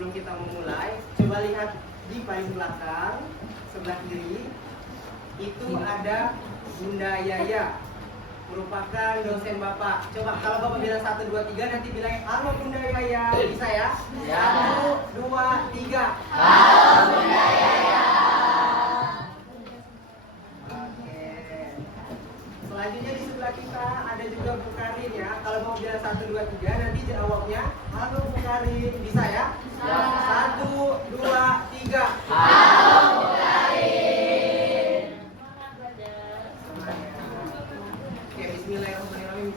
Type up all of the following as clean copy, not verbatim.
sebelum kita memulai, coba lihat di paling belakang sebelah kiri itu ada Bunda Yaya, merupakan dosen Bapak. Coba kalau Bapak bilang 1, 2, 3 nanti bilang halo Bunda Yaya, bisa ya? 1, 2, 3. Halo Bunda Yaya. Oke. Selanjutnya di sebelah kita ada juga Bu Karin ya. Kalau mau bilang 1, 2, 3 nanti jawabnya halo Bu Karin, bisa ya? 1, 2, 3. Halo Bu Karin. Oke, bismillahirrahmanirrahim.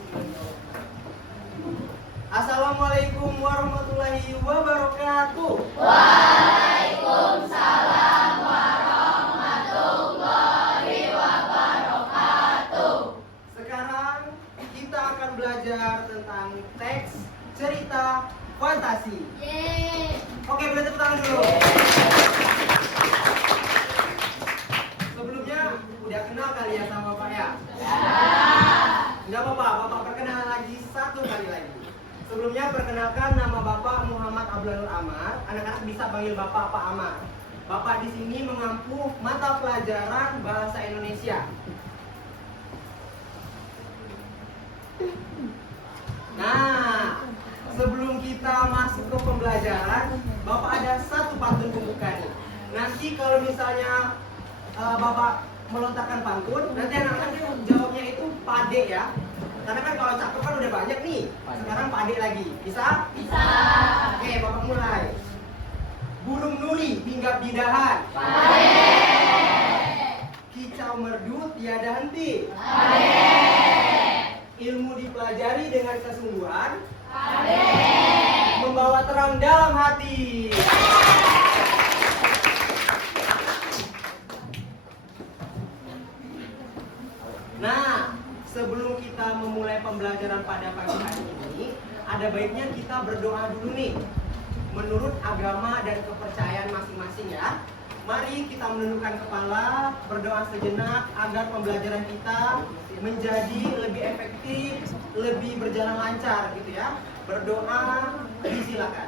Assalamualaikum warahmatullahi wabarakatuh. Waalaikumsalam warahmatullahi wabarakatuh. Sekarang kita akan belajar tentang teks cerita fantasi. Yeay. Oke, boleh tepuk tangan dulu. Sebelumnya udah kenal kali ya sama Bapak ya? Enggak apa-apa, Bapak perkenalan lagi satu kali lagi. Sebelumnya perkenalkan, nama Bapak Muhammad Ablanur Amar. Anak-anak bisa panggil Bapak Pak Amar. Bapak di sini mengampu mata pelajaran bahasa Indonesia. Nah, sebelum kita masuk ke pembelajaran, Bapak ada satu pantun pembuka nih. Nanti kalau misalnya Bapak melontarkan pantun, nanti anak-anaknya jawabnya itu pade ya. Karena kan kalau cakep kan udah banyak nih. Sekarang pade lagi. Bisa? Bisa. Oke, Bapak mulai. Burung nuri hinggap di dahan. Pade. Kicau merdu tiada henti. Pade. Ilmu dipelajari dengan kesungguhan. Pade. Membawa terang dalam hati. Nah, sebelum kita memulai pembelajaran pada pagi hari ini, ada baiknya kita berdoa dulu nih, menurut agama dan kepercayaan masing-masing ya. Mari kita menundukkan kepala, berdoa sejenak agar pembelajaran kita menjadi lebih efektif, lebih berjalan lancar gitu ya. Berdoa, disilakan.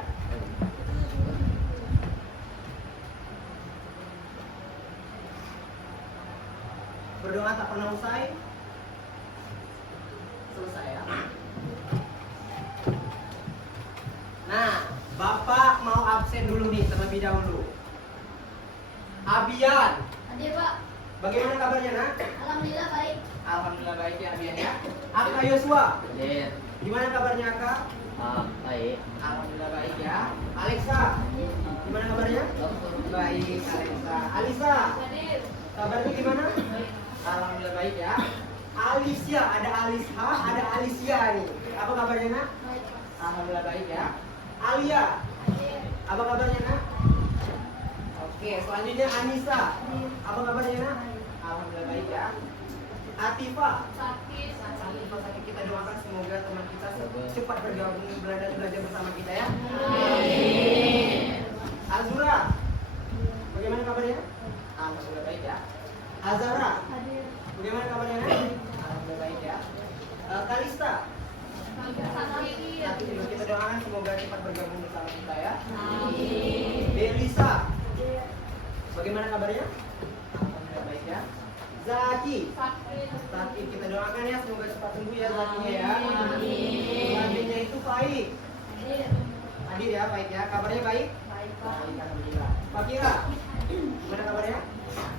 Berdoa tak pernah usai. Selesai ya. Nah, Bapak mau absen dulu nih terlebih dahulu. Abian, Hadir Pak. bagaimana kabarnya nak? Alhamdulillah baik. Alhamdulillah baik ya Abian ya. Aka Yosua, Hadir. gimana kabarnya Aka? Baik. Alhamdulillah baik ya. Alexa, gimana kabarnya? Baik Alexa. Alisa, Hadir. kabarnya gimana? Alhamdulillah baik ya. Alicia, ada Alisha, ada Alicia nih. Apa kabarnya nak? Baik Pak. Alhamdulillah baik ya. Alia, Hadir. apa kabarnya nak? Oke, selanjutnya Anissa. Apa kabarnya nak? Alhamdulillah baik ya. Atifa. Sakit. Atifa sakit, kita doakan semoga teman kita cepat bergabung belajar bersama kita ya. Amin. Azura. Bagaimana kabarnya? Alhamdulillah baik ya. Azara. Hadir. Bagaimana kabarnya nak? Alhamdulillah baik ya. Kalista. Sakit. Nanti juga kita doakan semoga cepat bergabung bersama kita ya. Amin. Belisa. Bagaimana kabarnya? Alhamdulillah baik ya. Zaki. Sakit. Zaki, kita doakan ya semoga cepat sembuh ya Zakinya ya. Amin. Selanjutnya itu Faik. Hadir. Hadir ya Faik ya. Kabarnya baik? Baik Pak. Baik, alhamdulillah. Pak Kira. Gimana kabarnya?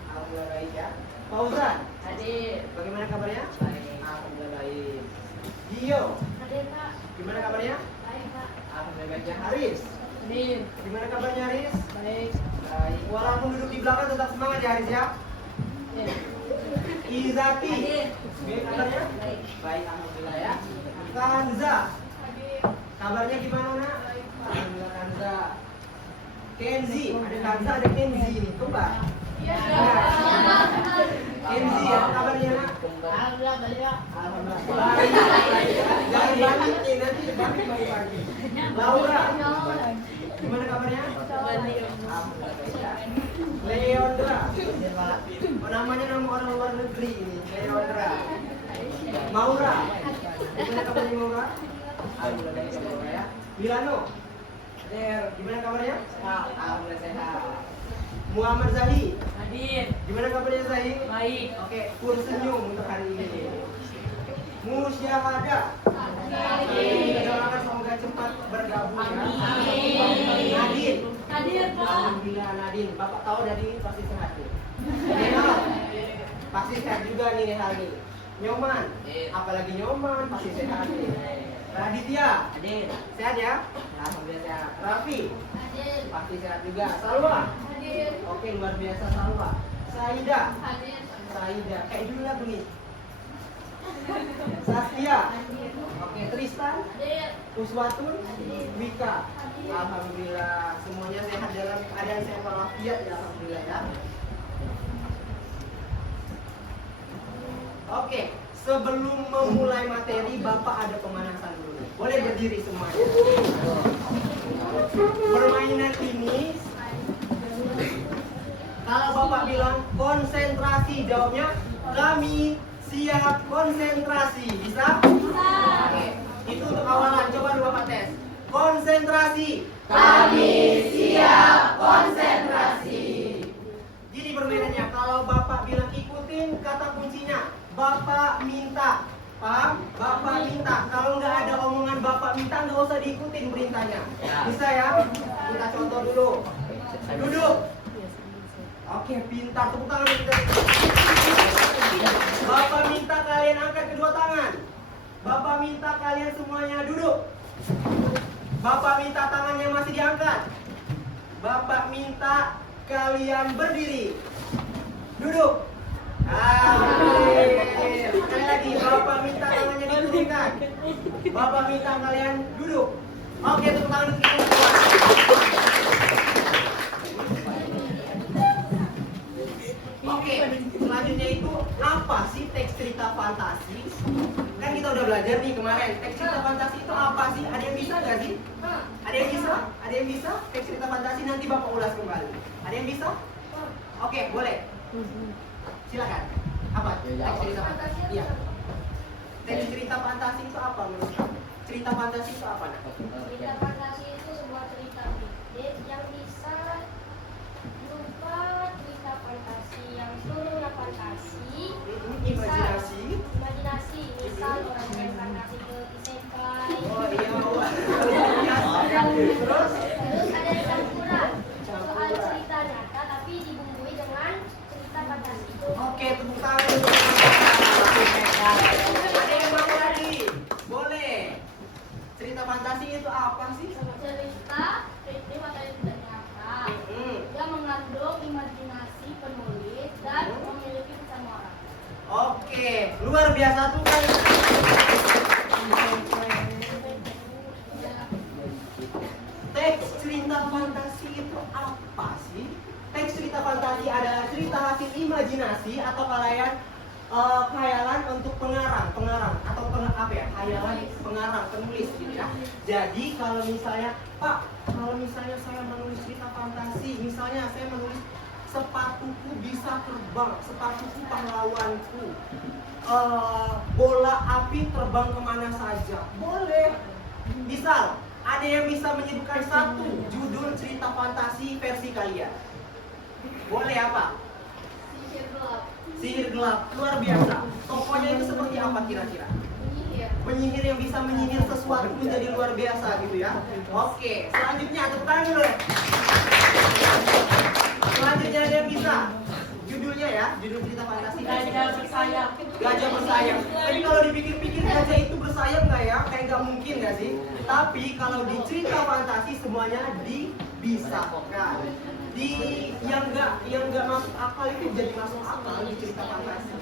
Alhamdulillah baik ya. Fauzan. Hadir. Bagaimana kabarnya? Baik. Alhamdulillah baik. Gio. Hadir Pak. Gimana kabarnya? Baik Pak. Alhamdulillah baik ya. Haris. Hadir. Gimana kabarnya Haris? Baik. Baik. Walaupun duduk di belakang tetap semangat ya Haris ya. Izati. Hadir. Gimana kabarnya? Baik. Baik, alhamdulillah ya. Kanza. Hadir. Kabarnya gimana nak? Baik Pak. Alhamdulillah Kanza. Kenzi, ada Kanza, ada Kenzi nih, kembar. Iya. Kenzi, apa kabarnya nak? Alhamdulillah baik Pak. Alhamdulillah. Baik. Jangan balik nih, nanti balik lagi. Laura, gimana kabarnya? Alhamdulillah baik ya. Leondra. Oh, namanya nama orang luar negeri ini, Leondra. Maura. Gimana kabarnya Maura? Alhamdulillah baik ya Maura ya. Milano. Gimana kabarnya? Sehat. Alhamdulillah sehat. Muhammad Zahi. Hadir. Gimana kabarnya Zahi? Baik. Oke, pur senyum untuk hari ini. Musyahada. Hadir. Doakan semoga cepat bergabung ya. Amin. Nadine. Hadir, Pak. Alhamdulillah Nadine. Bapak tahu Nadine ini pasti sehat nih. Nehal. Pasti sehat juga nih Nehal nih. Nyoman. Apalagi Nyoman pasti sehat nih. Raditya. Hadir. Sehat ya? Alhamdulillah sehat. Raffi. Hadir. Pasti sehat juga. Salwa. Hadir. Oke, luar biasa Salwa. Saida. Hadir. Saida. Kayak dulu lagu nih. Saskia. Oke, Tristan. Hadir. Uswatun. Wika. Alhamdulillah semuanya sehat dalam keadaan sehat walafiat ya, alhamdulillah ya. Oke, sebelum memulai materi Bapak ada pemanasan dulu. Boleh berdiri semuanya. Permainan ini kalau Bapak bilang konsentrasi, jawabnya kami siap konsentrasi. Bisa? Oke, itu untuk awalan. Coba dulu Bapak tes. Konsentrasi. Kami siap konsentrasi. Jadi permainannya kalau Bapak bilang ikutin kata kuncinya, Bapak minta. Paham? Bapak minta. Kalau nggak ada omongan Bapak minta, nggak usah diikutin perintahnya. Bisa ya? Kita contoh dulu. Duduk. Oke, pintar. Tepuk tangan. Bapak minta kalian angkat kedua tangan. Bapak minta kalian semuanya duduk. Bapak minta tangannya masih diangkat. Bapak minta kalian berdiri. Duduk. Sekali lagi, Bapak minta tangannya diturunkan. Bapak minta kalian duduk. Oke, tepuk tangan untuk kita semua. Oke, selanjutnya itu apa sih teks cerita fantasi? Kan kita udah belajar nih kemarin. Teks cerita fantasi itu apa sih? Ada yang bisa nggak sih? Ada yang bisa? Ada yang bisa? Teks cerita fantasi nanti Bapak ulas kembali. Ada yang bisa? Oke, boleh. Silakan. Apa? Teks cerita fantasi? Iya. Teks cerita fantasi itu apa menurut kamu? Cerita fantasi itu apa? Nak? Cerita fantasi itu sebuah cerita fiktif yang bisa berupa cerita fantasi yang seluruhnya fantasi. Imajinasi. Imajinasi, misal orang yang fantasi ke isekai. Oh iya. Terus? Terus ada campuran soal cerita nyata tapi dibumbui dengan cerita fantasi. Oke, tepuk tangan untuk ada yang mau lagi? Boleh. Cerita fantasi itu apa sih? Cerita fiktif atau tidak nyata yang mengandung imajinasi penulis dan memiliki pesan moral. Oke, luar biasa tuh kan. Teks cerita fantasi itu apa sih? Teks cerita fantasi adalah cerita hasil imajinasi atau khayalan untuk pengarang atau khayalan pengarang penulis gitu ya. Jadi kalau misalnya Pak, kalau misalnya saya menulis cerita fantasi, misalnya saya menulis sepatuku bisa terbang, sepatuku pahlawanku, bola api terbang kemana saja, boleh. Misal ada yang bisa menyebutkan satu judul cerita fantasi versi kalian, boleh apa? Sihir gelap. Sihir gelap, luar biasa. Tokohnya itu seperti apa kira-kira? Penyihir. Penyihir yang bisa menyihir sesuatu menjadi luar biasa gitu ya. Oke, selanjutnya tepuk tangan dulu ya. Selanjutnya ada yang bisa. Judulnya ya, judul cerita fantasi. Gajah bersayap. Gajah bersayap. Tapi kalau dipikir-pikir gajah itu bersayap nggak ya? Kayak nggak mungkin nggak sih? Tapi kalau di cerita fantasi semuanya dibisakan. Yang nggak masuk akal itu jadi masuk akal di cerita fantasi.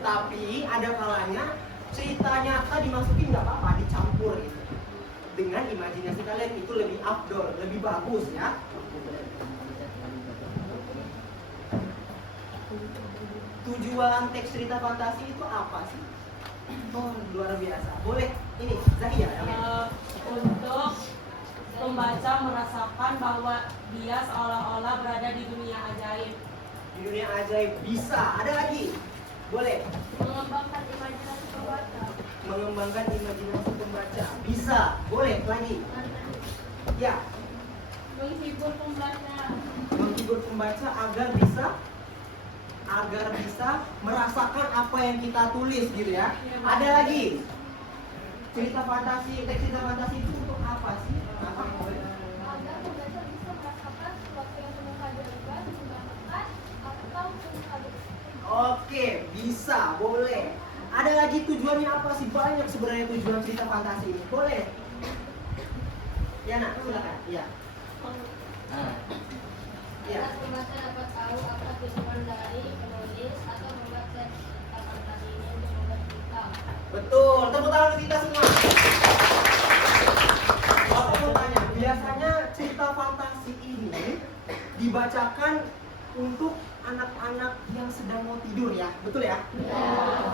Tapi ada kalanya cerita nyata dimasukin nggak apa-apa, dicampur gitu. Dengan imajinasi kalian itu lebih afdol, lebih bagus ya. Tujuan teks cerita fantasi itu apa sih? Oh, luar biasa. Boleh, ini Zahia. Untuk pembaca merasakan bahwa dia seolah-olah berada di dunia ajaib. Di dunia ajaib bisa. Ada lagi? Boleh. Mengembangkan imajinasi pembaca. Mengembangkan imajinasi pembaca. Bisa. Boleh lagi. Ya. Menghibur pembaca. Menghibur pembaca agar bisa merasakan apa yang kita tulis gitu ya. Ada lagi cerita fantasi, teks cerita fantasi itu untuk apa sih? Apa? Agar pembaca bisa merasakan sesuatu yang penuh keajaiban, menyenangkan, atau penuh keajaiban. Oke, bisa, boleh. Ada lagi tujuannya apa sih? Banyak sebenarnya tujuan cerita fantasi ini. Boleh? Ya nak, silakan. Iya. Iya. Agar pembaca dapat tahu apa tujuan dari penulis atau membuat teks cerita fantasi ini untuk membuat cerita. Betul, tepuk tangan untuk kita semua. Bapak mau tanya, biasanya cerita fantasi ini dibacakan untuk anak-anak yang sedang mau tidur ya, betul ya?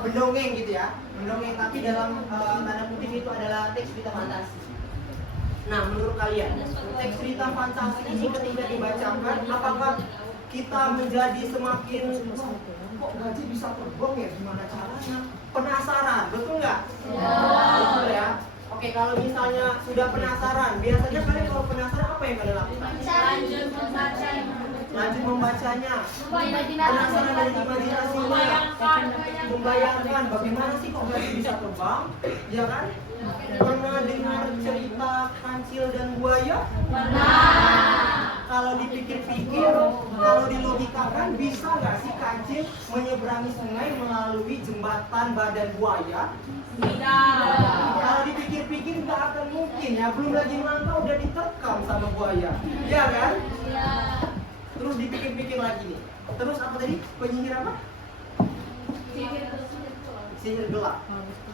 Mendongeng gitu ya, mendongeng, tapi dalam tanda kutip itu adalah teks cerita fantasi. Nah, menurut kalian, teks cerita fantasi ini ketika dibacakan, apakah kita menjadi semakin kok gaji bisa terbang ya, gimana caranya? Penasaran, betul nggak? Betul ya. Oke, kalau misalnya sudah penasaran, biasanya kalian kalau penasaran apa yang kalian lakukan? Lanjut membaca. Lanjut membacanya. Imajinasi. Penasaran dari imajinasinya. Membayangkan bagaimana sih kok gaji bisa terbang, ya kan? Pernah dengar cerita kancil dan buaya? Kalau dipikir-pikir, kalau dilogikakan, bisa nggak sih kancil menyeberangi sungai melalui jembatan badan buaya? Kalau dipikir-pikir nggak akan mungkin ya, belum lagi melangkah udah diterkam sama buaya, ya kan? Terus dipikir-pikir lagi nih. Terus apa tadi? Penyihir apa? Sihir gelap.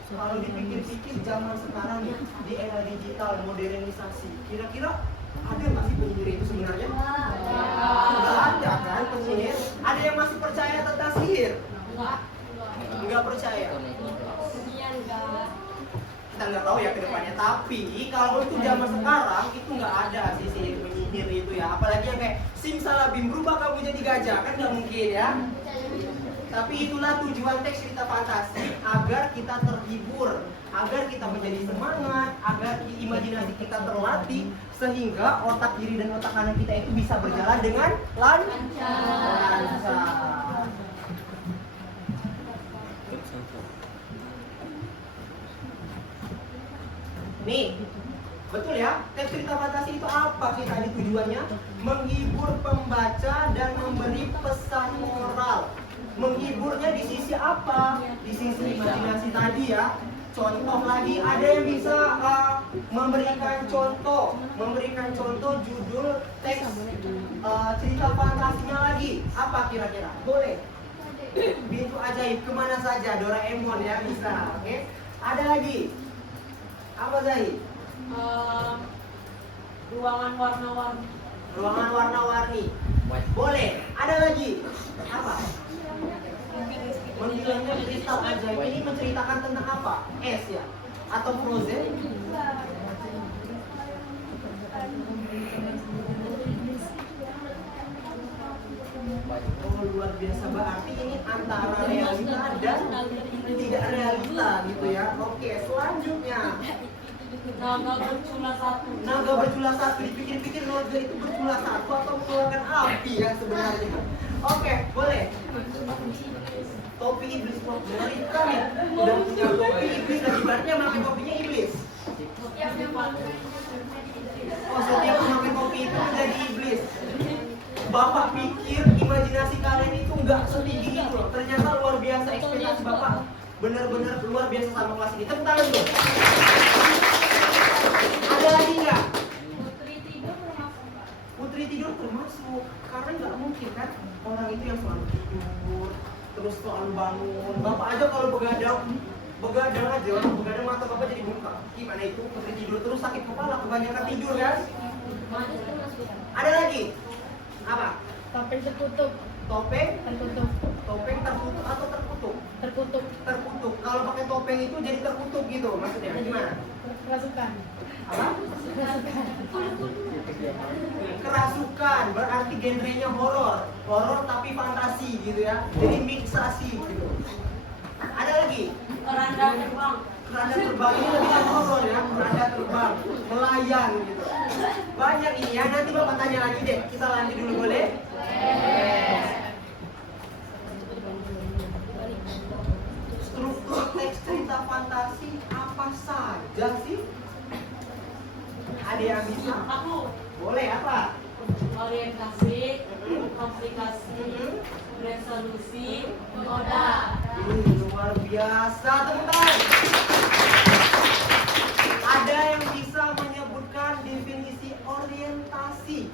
Kalau dipikir-pikir zaman sekarang nih, di era digital, modernisasi, kira-kira ada nggak sih penyihir itu sebenarnya? Nggak ada kan penyihir? Ada yang masih percaya tentang sihir? Nggak percaya. Kita nggak tahu ya ke depannya. Tapi kalau untuk zaman sekarang itu nggak ada sih sihir penyihir itu ya. Apalagi yang kayak simsalabim berubah kamu jadi gajah, kan nggak mungkin ya. Tapi itulah tujuan teks cerita fantasi, agar kita terhibur, agar kita menjadi semangat, agar imajinasi kita terlatih, sehingga otak kiri dan otak kanan kita itu bisa berjalan dengan lancar. Nih, betul ya, teks cerita fantasi itu apa sih tadi tujuannya? Menghibur pembaca dan memberi pesan moral. Menghiburnya di sisi apa? Di sisi imajinasi tadi ya. Contoh lagi, ada yang bisa memberikan contoh judul teks cerita fantasinya lagi. Apa kira-kira? Boleh? Pintu ajaib kemana saja, Doraemon ya bisa. Oke? Ada lagi? Apa Zahid? Ruangan warna-warni. Ruangan warna-warni. Boleh. Ada lagi? Apa? Menghilangnya kristal ajaib ini menceritakan tentang apa? Es ya? Atau Frozen? Oh luar biasa, berarti ini antara realita dan tidak realita gitu ya. Oke, selanjutnya Naga bercula satu. naga bercula satu. Dipikir-pikir naga itu bercula satu atau mengeluarkan api ya sebenarnya. Oke, boleh. Topi iblis, mengerikan ya. Udah punya topi iblis dan ibaratnya pakai topinya iblis. Oh, setiap memakai topi itu menjadi iblis. Bapak pikir imajinasi kalian itu nggak setinggi itu loh. Ternyata luar biasa, ekspektasi Bapak benar-benar luar biasa sama kelas ini. Tepuk tangan dong. Ada lagi nggak? Putri tidur termasuk. Karena nggak mungkin kan orang itu yang selalu tidur terus selalu bangun. Bapak aja kalau begadang aja, begadang mata Bapak jadi bengkak. Gimana itu putri tidur terus sakit kepala kebanyakan tidur kan? Ada lagi? Apa? Topeng tertutup. Topeng Tertutup. topeng tertutup atau terkutuk? Terkutuk. Terkutuk. Kalau pakai topeng itu jadi terkutuk gitu maksudnya gimana? Kerasukan. Apa? Kerasukan. Kerasukan berarti genrenya horor tapi fantasi gitu ya. Jadi miksasi gitu. Ada lagi? Keranda terbang. keranda terbang ini lebih horor ya, keranda terbang, melayang gitu. Banyak ini ya, nanti Bapak tanya lagi deh. Kita lanjut dulu boleh? Struktur teks cerita fantasi apa saja sih? Ada yang bisa? Aku Boleh apa? orientasi, komplikasi, resolusi, oda. Luar biasa teman-teman. Ada yang bisa menyebutkan definisi orientasi?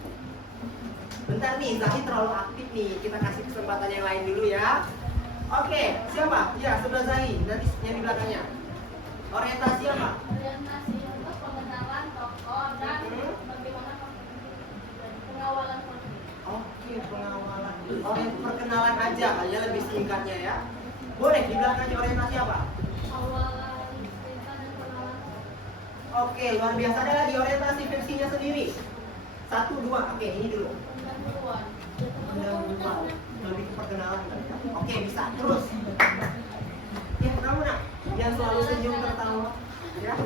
Bentar nih, Zahi terlalu aktif nih. Kita kasih kesempatan yang lain dulu ya. Oke, siapa? Ya, sebelah Zahi. Nanti yang di belakangnya. Orientasi apa? Orientasi itu pengenalan tokoh dan bagaimana pengawalan konflik. Oke, pengawalan. Perkenalan aja, hanya lebih singkatnya ya. Boleh, di belakangnya orientasi apa? Awalan cerita dan pengawalan. Oke, luar biasa. Ada lagi orientasi versinya sendiri. 1, 2, oke ini dulu. Pendahuluan. Pendahuluan. Lebih ke perkenalan kan ya? Oke, bisa. Terus. Ya, kamu nak yang selalu senyum tertawa. Ya.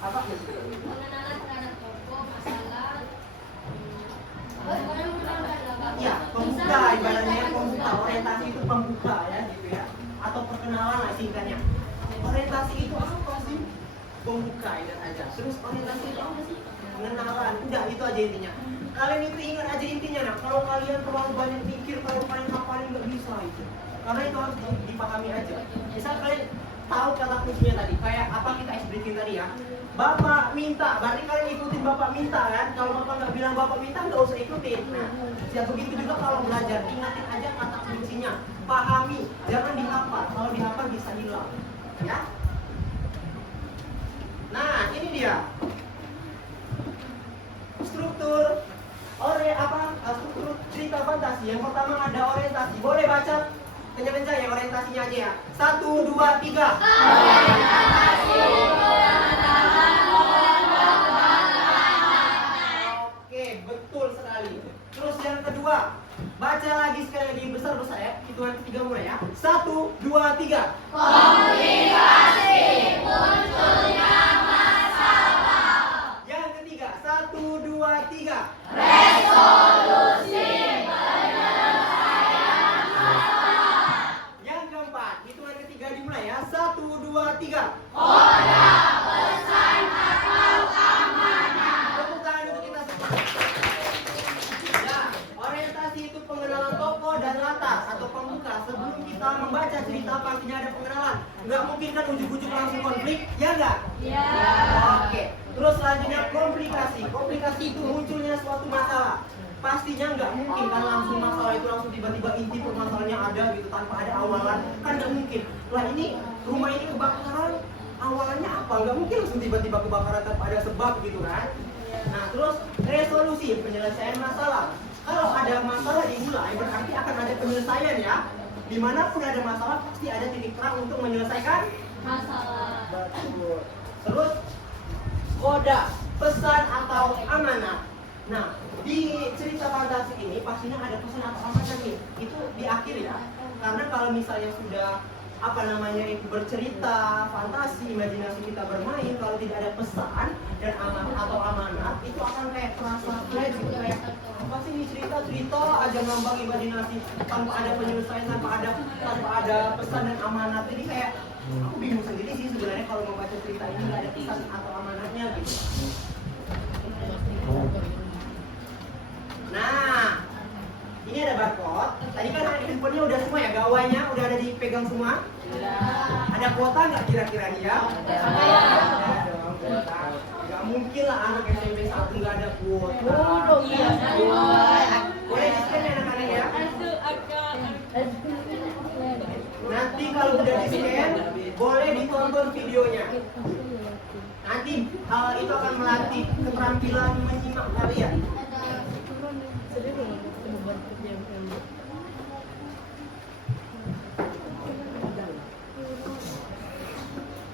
Apa? Pengenalan terhadap tokoh, masalah. Ya, pembuka ibaratnya pembuka. Orientasi itu pembuka ya gitu ya. Atau perkenalan lah singkatnya. Orientasi itu apa sih? Pembuka ingat aja. Terus orientasi itu apa sih? Pengenalan. Udah itu aja intinya. Kalian itu ingat aja intinya nah. Kalau kalian terlalu banyak mikir, kalau kalian hafalin nggak bisa itu. Karena itu harus dipahami aja. Misal kalian tahu kata kuncinya tadi, kayak apa kita explain tadi ya. Bapak minta, berarti kalian ikutin Bapak minta kan? Kalau Bapak nggak bilang Bapak minta, nggak usah ikutin. Nah, ya begitu juga kalau belajar, ingatin aja kata kuncinya, pahami, jangan dihafal. Kalau dihafal bisa hilang, ya. Nah, ini dia struktur struktur cerita fantasi. Yang pertama ada orientasi. Boleh baca kencang-kencang ya orientasinya aja ya. 1, 2, 3. Oke, betul sekali. Terus yang kedua, baca lagi sekali lagi besar-besar ya. Hitungan ketiga mulai ya. 1, 2, 3. Yang ketiga, 1, 2, 3. Yang keempat, hitungan ketiga dimulai ya. 1, 2, 3. Tepuk tangan untuk kita semua. Ya, orientasi itu pengenalan tokoh dan latar atau pembuka. Sebelum kita membaca cerita pastinya ada pengenalan. Nggak mungkin kan ujuk-ujuk langsung konflik, ya nggak? Ya. Oke. Terus selanjutnya komplikasi. Komplikasi itu munculnya suatu masalah. Pastinya nggak mungkin kan langsung masalah itu langsung tiba-tiba inti permasalahannya ada gitu tanpa ada awalan, kan nggak mungkin. Lah ini rumah ini kebakaran, awalannya apa? Nggak mungkin langsung tiba-tiba kebakaran tanpa ada sebab gitu kan. Nah terus resolusi, penyelesaian masalah. Kalau ada masalah dimulai berarti akan ada penyelesaian ya. Dimanapun ada masalah pasti ada titik terang untuk menyelesaikan Masalah. betul. Terus koda, pesan atau amanat. Nah, di cerita fantasi ini pastinya ada pesan atau amanat nih. Itu di akhir ya. Karena kalau misalnya sudah itu bercerita, fantasi, imajinasi kita bermain, kalau tidak ada pesan dan amanat atau amanat, itu akan kayak terasa flat gitu kayak apa sih ini cerita aja ngambang imajinasi tanpa ada penyelesaian, tanpa ada pesan dan amanat. Jadi kayak aku bingung sendiri sih sebenarnya kalau membaca cerita ini nggak ada pesan atau amanatnya gitu. Nah, ini ada barcode. Tadi kan handphonenya udah semua ya, gawainya udah ada dipegang semua. Ada kuota nggak kira-kira dia? Ada dong kuota. Nggak mungkin lah anak SMP 1 nggak ada kuota. Iya. Boleh di-scan ya anak-anak ya. Nanti kalau udah di-scan, boleh ditonton videonya. Nanti itu akan melatih keterampilan menyimak kalian.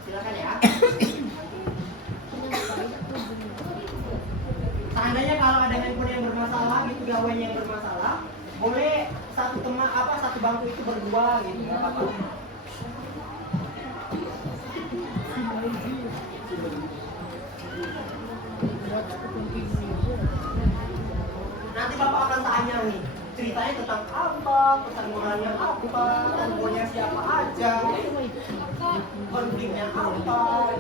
Silakan ya. Seandainya kalau ada handphone yang bermasalah, gitu gawainya yang bermasalah, boleh satu bangku itu berdua gitu, nggak apa-apa. Nanti Bapak akan tanya nih, ceritanya tentang apa, pesan moralnya apa, tokohnya siapa aja, konfliknya apa.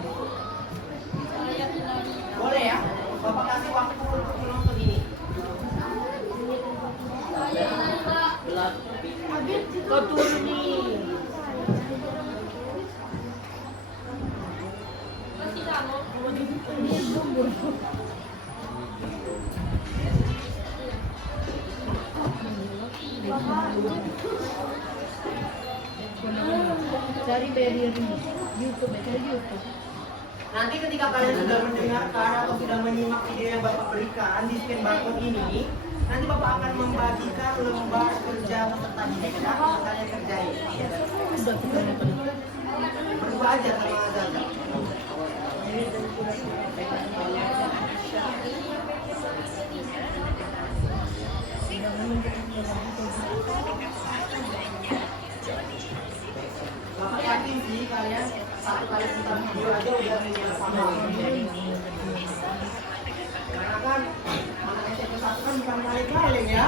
Boleh ya? Bapak kasih waktu untuk menonton ini. Kau turun nih. Cari barrier ini. YouTube, cari YouTube. Nanti ketika kalian sudah mendengarkan atau sudah menyimak video yang Bapak berikan di scan barcode ini, nanti Bapak akan membagikan lembar kerja peserta didik ya, kalian kerjain. Berdua aja sama Azaza. Bapak yakin sih kalian satu kali putar video aja udah sama. Karena kan anak SMP 1 kan bukan kaleng-kaleng ya.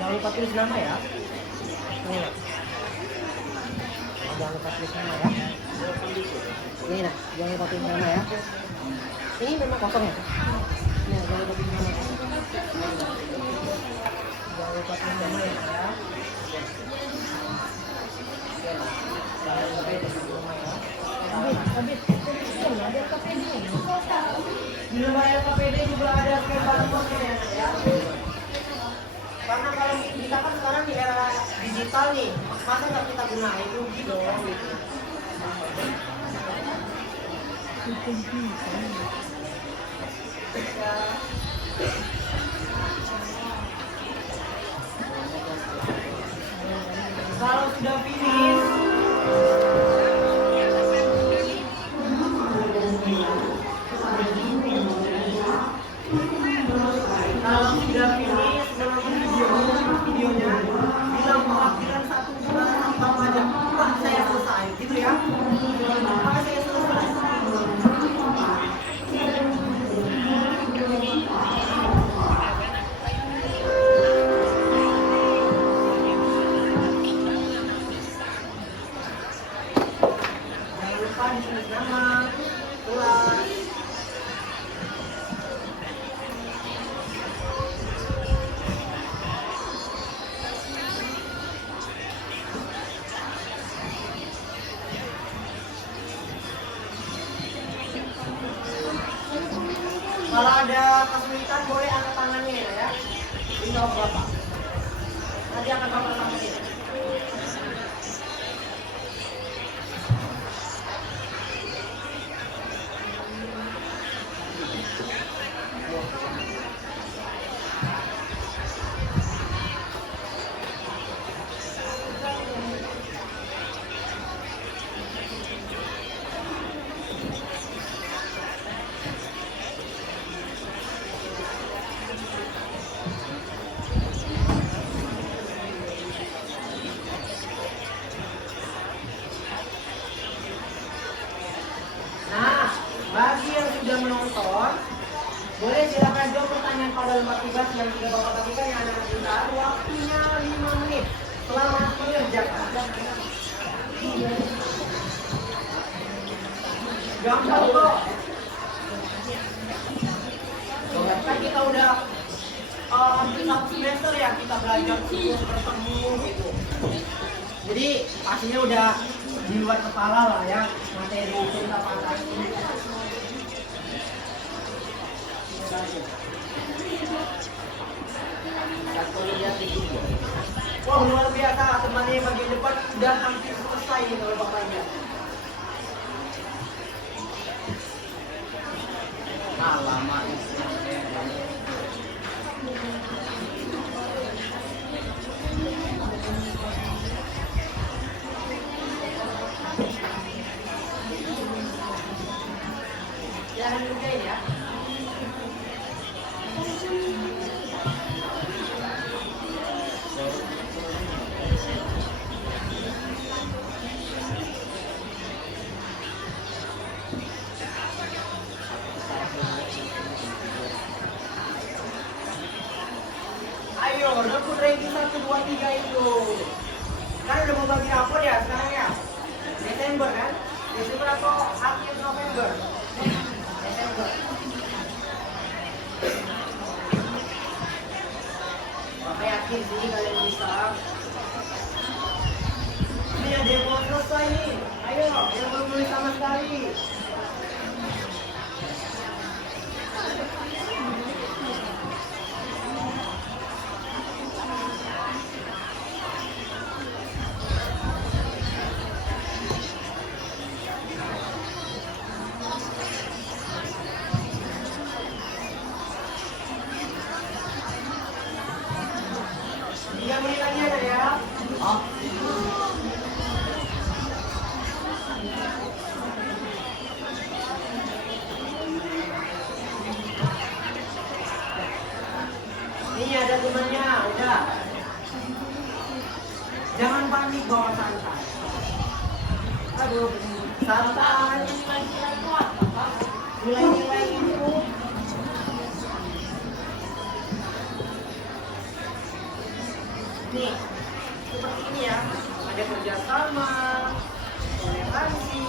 Jangan lupa tulis nama ya. Jangan lupa tulis nama ya. Ini nah, jangan lupa tulis nama ya. Ini memang kosong ya. Ya, jangan lupa tulis nama. Jangan lupa tulis nama ya. Di lembar LKPD juga ada scan barcode ya. Karena kalau kita kan sekarang di era digital nih, masa nggak kita gunain rugi dong gitu. Kalau sudah finish, videonya bilang mewakilkan 1 bulan apa aja, Pak saya selesai gitu ya. Pak saya selesai. Jangan lupa ditulis nama, kelas. Kalau ada kesulitan boleh angkat tangannya ya. Ini jawab Bapak. Nanti akan Bapak sampaikan. Bagi yang sudah menonton, boleh silakan jawab pertanyaan pada lembar tugas yang sudah Bapak bagikan yang ada sebentar. Waktunya 5 menit. Selamat mengerjakan. Gampang kok. Kan kita udah hampir 1 semester ya kita belajar terus bertemu gitu. Jadi pastinya udah di luar kepala lah ya materi cerita fantasi. Wah luar biasa, temannya yang bagian depan udah hampir selesai nih kalau bapaknya. Alamak. Jangan ngerjain ya. Ayo, rebut ranking 1, 2, 3 itu. Kan udah mau bagi rapor ya sekarang ya? Desember kan? Desember atau akhir November? Desember. Bapak yakin sih kalian bisa. Ini ada yang mau selesai nih. Ayo, yang belum nulis sama sekali. Menit lagi ada ya. Ini ada temannya, udah. Jangan panik, bawa santai. Aduh, santai. Nilai-nilai itu nih seperti ini ya, ada kerjasama, toleransi,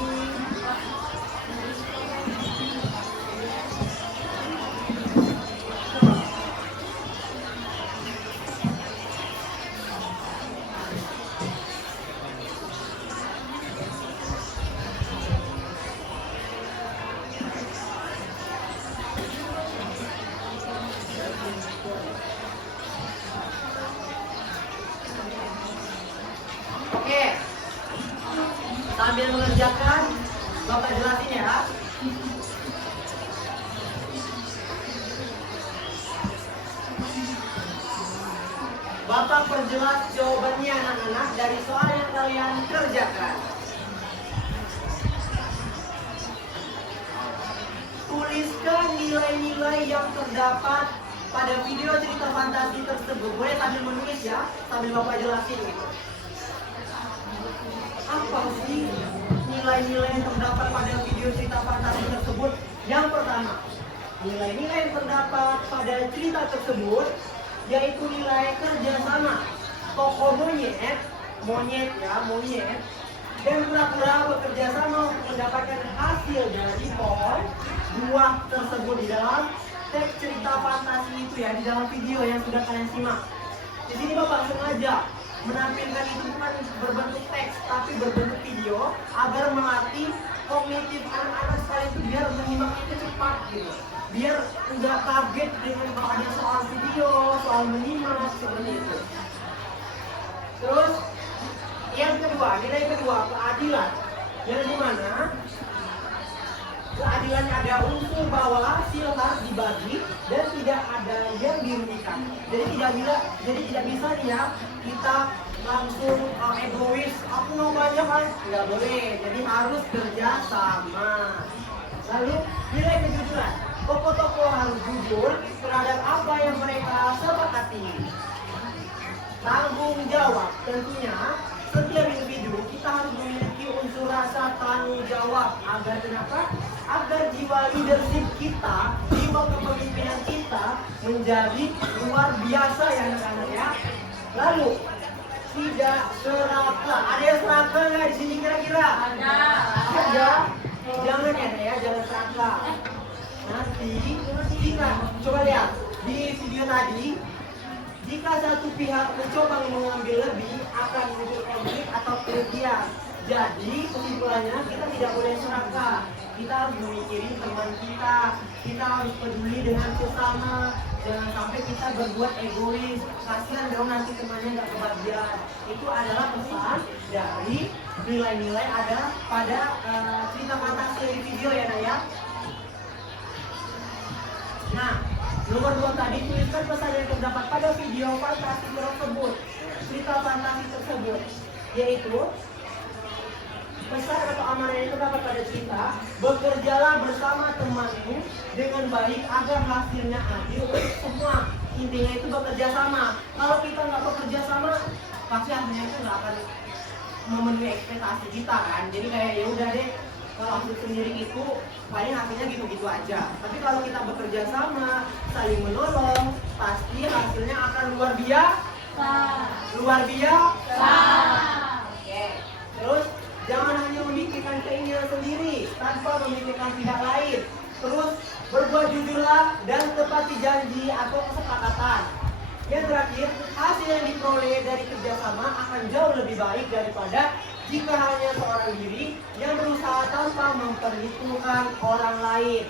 oke, sambil mengerjakan, Bapak jelasin ya. Bapak perjelas jawabannya anak-anak dari soal yang kalian kerjakan. Tuliskan nilai-nilai yang terdapat pada video cerita fantasi tersebut. Boleh sambil menulis ya, sambil Bapak jelasin gitu. Apa sih nilai-nilai yang terdapat pada video cerita fantasi tersebut? Yang pertama, nilai-nilai yang terdapat pada cerita tersebut yaitu nilai kerjasama tokoh monyet ya, monyet dan kura-kura bekerja sama untuk mendapatkan hasil dari pohon buah tersebut di dalam teks cerita fantasi itu ya, di dalam video yang sudah kalian simak. Di sini Bapak sengaja menampilkan itu bukan berbentuk teks tapi berbentuk video agar melatih kognitif anak-anak sekalian itu biar menyimak itu cepat gitu, biar nggak kaget dengan kalau ada soal video, soal menyimak seperti itu. Terus yang kedua, nilai kedua, keadilan, yang dimana keadilannya ada unsur bahwa hasil harus dibagi dan tidak ada yang dirugikan. Jadi tidak bisa nih ya kita langsung egois, aku mau banyak kan, nggak boleh. Jadi harus kerja sama. Lalu nilai kejujuran, tokoh-tokoh harus jujur terhadap apa yang mereka sepakati. Tanggung jawab, tentunya setiap individu kita harus memiliki unsur rasa tanggung jawab agar kenapa? Agar jiwa leadership kita, jiwa kepemimpinan kita menjadi luar biasa ya anak-anak ya. Lalu tidak serakah. Ada yang serakah nggak di sini kira-kira? Ada. Jangan ya. nanti jika coba lihat di video tadi, jika satu pihak mencoba mengambil lebih akan muncul konflik atau kerugian. Jadi kesimpulannya kita tidak boleh serakah. Kita harus memikirin teman kita harus peduli dengan sesama. Jangan sampai kita berbuat egois. Kasihan dong nanti temannya nggak kebahagiaan. Itu adalah pesan dari nilai-nilai ada pada cerita fantasi di video ya Naya. Nah, nomor 2 tadi tuliskan pesan yang terdapat pada video fantasi tersebut, cerita fantasi tersebut, yaitu pesan atau amanah yang terdapat pada cerita, bekerjalah bersama temanmu dengan baik agar hasilnya adil untuk semua. Intinya itu bekerja sama. Kalau kita nggak bekerja sama, pasti hasilnya itu nggak akan memenuhi ekspektasi kita kan. Jadi kayak ya udah deh, kalau aku sendiri itu paling hasilnya gitu-gitu aja. Tapi kalau kita bekerja sama, saling menolong, pasti hasilnya akan luar biasa. Luar biasa. Oke. Terus jangan hanya memikirkan keinginan sendiri tanpa memikirkan pihak lain. Terus berbuat jujurlah dan tepati janji atau kesepakatan. Yang terakhir, hasil yang diperoleh dari kerjasama akan jauh lebih baik daripada jika hanya seorang diri yang berusaha tanpa memperhitungkan orang lain.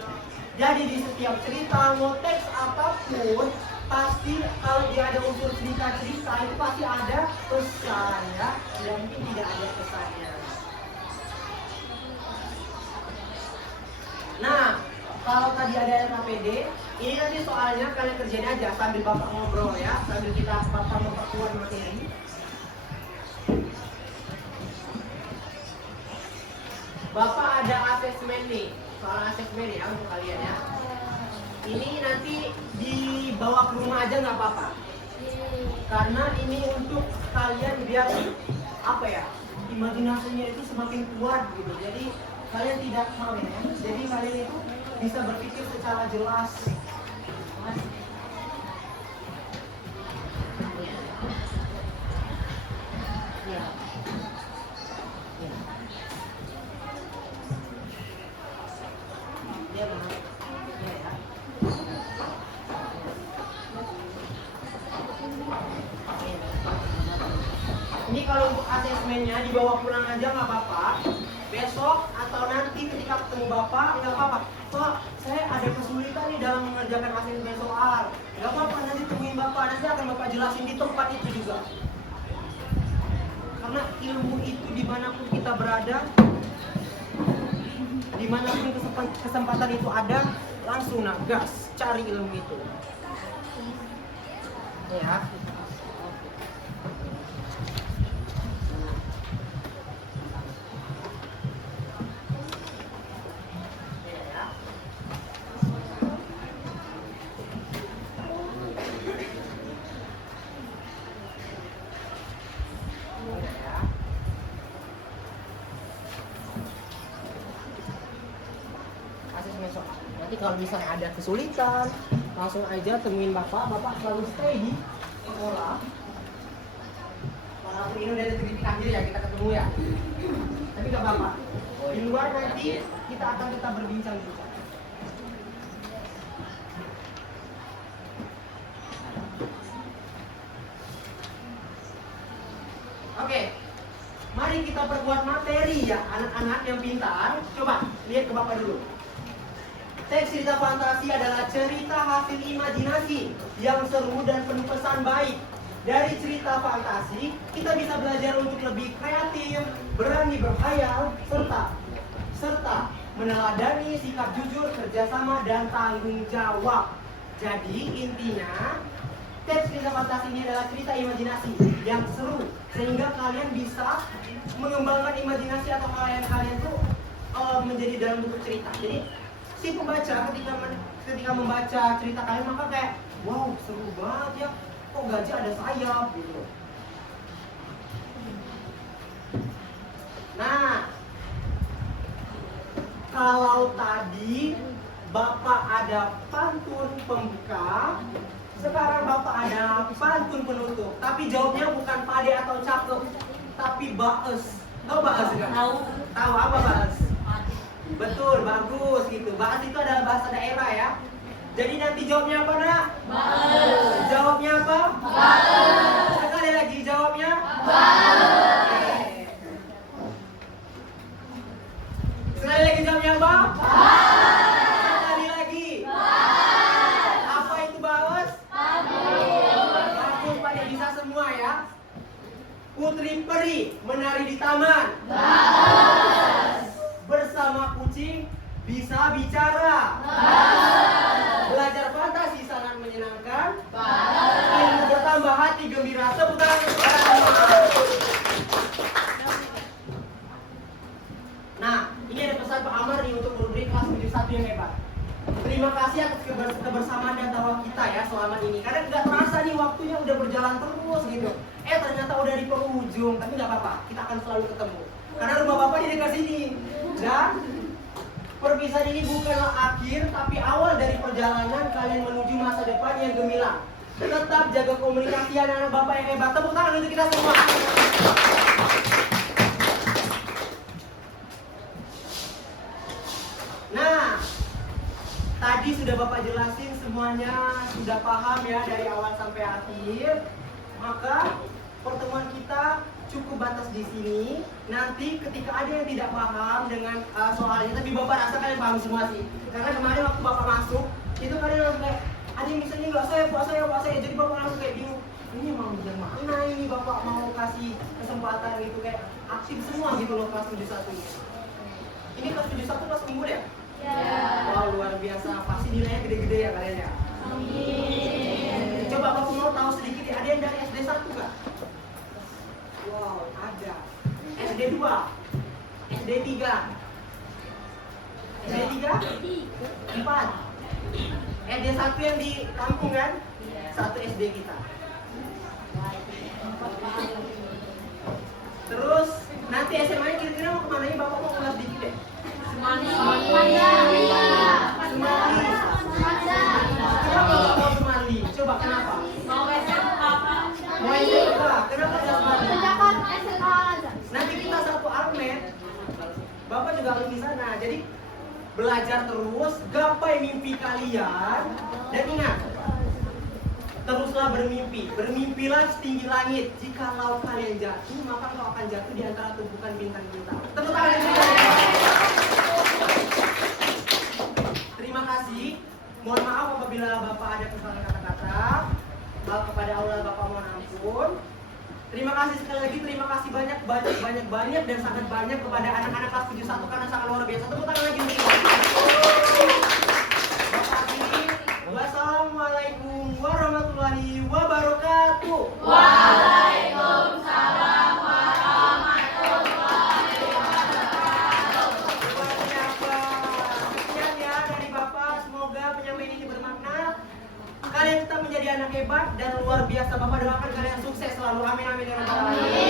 Jadi di setiap cerita, mau teks apapun, pasti kalau dia ada unsur cerita-cerita itu pasti ada pesan ya. Tidak mungkin tidak ada pesannya. Nah, kalau tadi ada LKPD, ini nanti soalnya kalian kerjain aja sambil bapak ngobrol ya, sambil kita bapak memperkuat materi. Bapak ada asesmen nih, soal asesmen ya untuk kalian ya. Ini nanti dibawa ke rumah aja nggak apa-apa, karena ini untuk kalian biar apa ya, imajinasinya itu semakin kuat gitu. Jadi kalian tidak main, jadi kalian itu bisa berpikir secara jelas. Ini kalau untuk asesmennya dibawa pulang aja nggak apa-apa. Besok atau nanti ketika ketemu bapak nggak apa-apa. Pak, saya ada kesulitan nih dalam mengerjakan asesmen soal. Nggak apa-apa, nanti temuin bapak, nanti akan bapak jelasin di tempat itu juga. Karena ilmu itu dimanapun kita berada, dimanapun kesempatan itu ada, langsung gas cari ilmu itu. Ya. Nanti kalau misalnya ada kesulitan, langsung aja temuin bapak. Bapak selalu stay di sekolah. Walaupun ini udah detik akhir ya kita ketemu ya. Tapi gak apa-apa. Di luar nanti kita akan tetap berbincang-bincang. Oke, mari kita perbuat materi ya anak-anak yang pintar. Coba lihat ke bapak dulu. Teks cerita fantasi adalah cerita hasil imajinasi yang seru dan penuh pesan baik. Dari cerita fantasi, kita bisa belajar untuk lebih kreatif, berani berkhayal, serta meneladani sikap jujur, kerjasama, dan tanggung jawab. Jadi intinya, teks cerita fantasi ini adalah cerita imajinasi yang seru, sehingga kalian bisa mengembangkan imajinasi atau kalian tuh menjadi dalam bentuk cerita. Jadi si pembaca ketika membaca cerita kalian maka kayak wow seru banget ya, kok gajah ada sayap gitu. Nah, kalau tadi bapak ada pantun pembuka, sekarang bapak ada pantun penutup. Tapi jawabnya bukan pade atau cakep, tapi baes. Tahu baes nggak? Tahu. Tahu apa baes? Betul, bagus gitu. Baas itu adalah bahasa daerah ya. Jadi nanti jawabnya apa, Nak? Baas. Jawabnya apa? Baas. Sekali lagi jawabnya? Baas. Sekali lagi jawabnya apa? Baas. Sekali lagi. Baas. Apa itu baas? Bagus, pada bisa semua ya. Putri peri menari di taman. Baas. Bersama kucing bisa bicara. Belajar fantasi sangat menyenangkan. Ilmu bertambah hati gembira. Tepuk tangan untuk para teman. Nah, ini ada pesan Pak Amar nih untuk rubrik kelas 71 yang hebat. Terima kasih atas kebersamaan dan tawa kita ya selama ini. Karena nggak terasa nih waktunya udah berjalan terus gitu. Ternyata udah di penghujung, tapi nggak apa-apa. Kita akan selalu ketemu. Karena rumah Bapak di dekat sini. Dan perpisahan ini bukanlah akhir, tapi awal dari perjalanan kalian menuju masa depan yang gemilang. Tetap jaga komunikasi anak-anak Bapak yang hebat. Tepuk tangan untuk kita semua. Nah, tadi sudah Bapak jelasin semuanya, sudah paham ya dari awal sampai akhir. Maka pertemuan kita cukup batas di sini. Nanti ketika ada yang tidak paham dengan soalnya, tapi Bapak rasa kalian paham semua sih. Karena kemarin waktu Bapak masuk, itu kalian langsung kayak ada yang misalnya nggak saya, Pak saya. Jadi Bapak langsung kayak bingung. Ini mau yang mana ini Bapak mau kasih kesempatan gitu kayak aktif semua gitu loh kelas 71 ini. Ini kelas 71 kelas umur ya? Wow, luar biasa. Pasti nilainya gede-gede ya kalian ya. Amin. Coba Bapak mau tahu sedikit ya, ada yang dari SD 1 nggak? Wow, ada. SD 2, SD 3, SD 3, 4, SD 1 yang di kampung kan? 1 SD kita. Terus nanti SMA-nya kira-kira mau kemana nih? Bapak mau kelas dikit deh. Semali. Kenapa Bapak mau Semali? Coba kenapa? Mau SMA. Kenapa nggak Semali? Nanti kita satu almet, Bapak juga harus di sana. Jadi belajar terus, gapai mimpi kalian, dan ingat, teruslah bermimpi. Bermimpilah setinggi langit. Jikalau kalian jatuh, maka kau akan jatuh di antara tumpukan bintang-bintang. Tepuk tangan. Terima kasih. Mohon maaf apabila Bapak ada kesalahan kata-kata. Kepada Allah Bapak mohon ampun. Terima kasih sekali lagi, terima kasih banyak dan sangat banyak kepada anak-anak kelas 71 karena sangat luar biasa. Tepuk tangan lagi untuk kita. Bapak akhiri. Wassalamualaikum warahmatullahi wabarakatuh. Waalaikumsalam warahmatullahi wabarakatuh. Luar biasa. Sekian ya dari Bapak, semoga penyampaian ini bermakna. Kalian tetap menjadi anak hebat dan luar biasa. Bapak doakan kalian sukses selalu. Amin amin ya rabbal alamin.